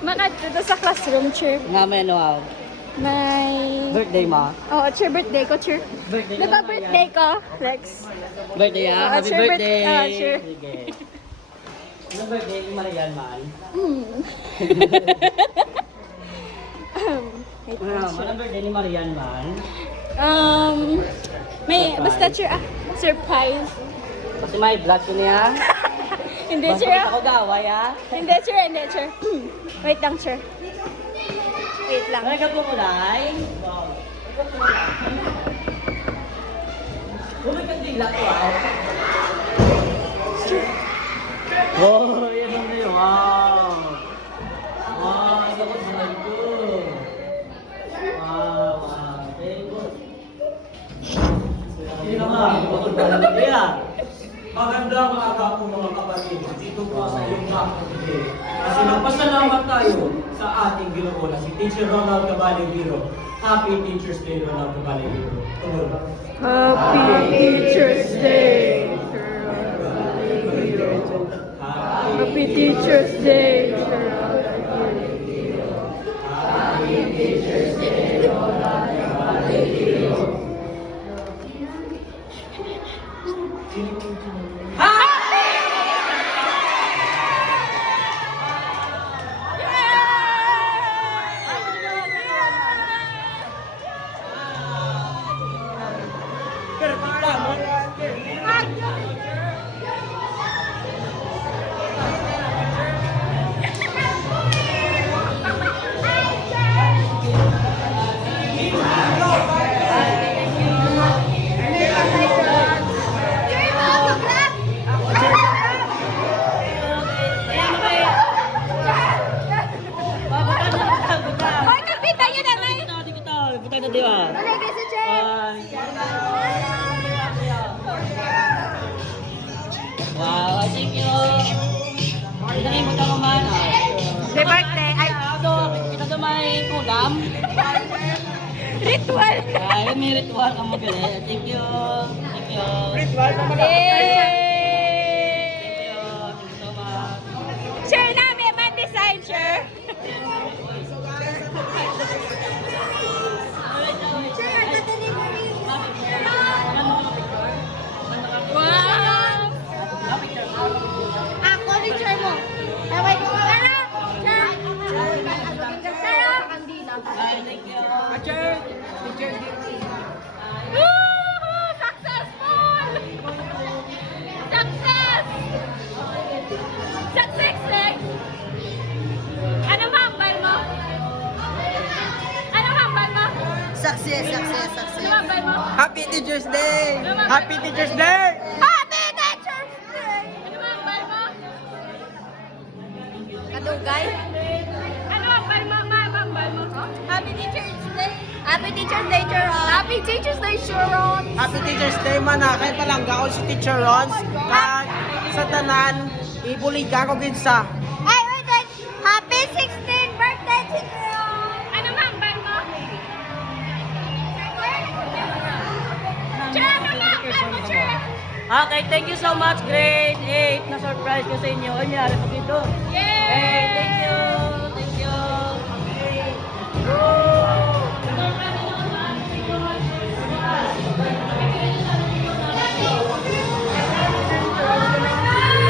Manad dito sa classroom, Chir. Nga may ano ah. May... Birthday mo? Oo, Chir, birthday ko, Chir. Birthday Di ba birthday ko, Lex? Birthday ah? Oo, Happy sure, birthday! sure. Sige. Ano birthday ni Marian man? Ano birthday ni Marian man? May, basta, Chir, surprise. Kasi may vlog ko niya. Hindi, Basta Chir. kita ko gaway ah. Hindi, Chir, hindi, Chir. Wait lang, Chir. Wait lang. Ano ka po kulay? Wow. Huwag kang dila ko ah. Oh, yan ang yun. Wow. Wow, ako sa ko. Wow, wow. Thank you. Hindi naman, maganda kaya. Maganda mga kapo mga kapatid, dito po sa iyong kapatid. Kasi magpasalamat tayo sa ating Ginoo na si Teacher Ronald Caballero. Happy Teacher's Day, Ronald Caballero. Tuloy. Happy Teacher's Day. Happy Teacher's Day. Happy Teacher's Day, Ronald Caballero. Hoy, kapita yun na ngay. Butang na di ba? Malay kasi, Chir. Wow, thank you. Kita na yung butang naman. Happy birthday. Ay, Kita na may kulam. ritual. Ay, may ritual ka mo gali. Thank you. Thank you. Ritual pa Thank you. Thank you so much. Chir namin, man design, Chir. Wow! Ako, teacher mo. Tawag ko. Tara! Tara! Thank you. Woohoo! Successful! Success! Success, Lex! Ano hambal mo? Ano hambal mo? Success, success, Ano success. hambal mo? Happy Teacher's Day! Happy Teacher's Day! Happy Teacher's Day! Ano hambal mo? Kadugay. Ano hambal mo? Hambal mo? Happy Teacher's Day. Happy Teacher's Day, Sharon. Happy Teacher's Day, Sharon! Happy Teacher's Day, man. Kaya palangga ko si Teacher Rons. Kag sa tanan, ibulig ka ko ginsa. Ay, wait, wait! Happy 16th birthday, Sharon! Ano hambal mo? Sharon, ano hambal mo, Sharon? Okay, thank you so much. Grade 8 na surprise ko sa inyo. Ano nangyari pa dito? Yay! Hey, thank you.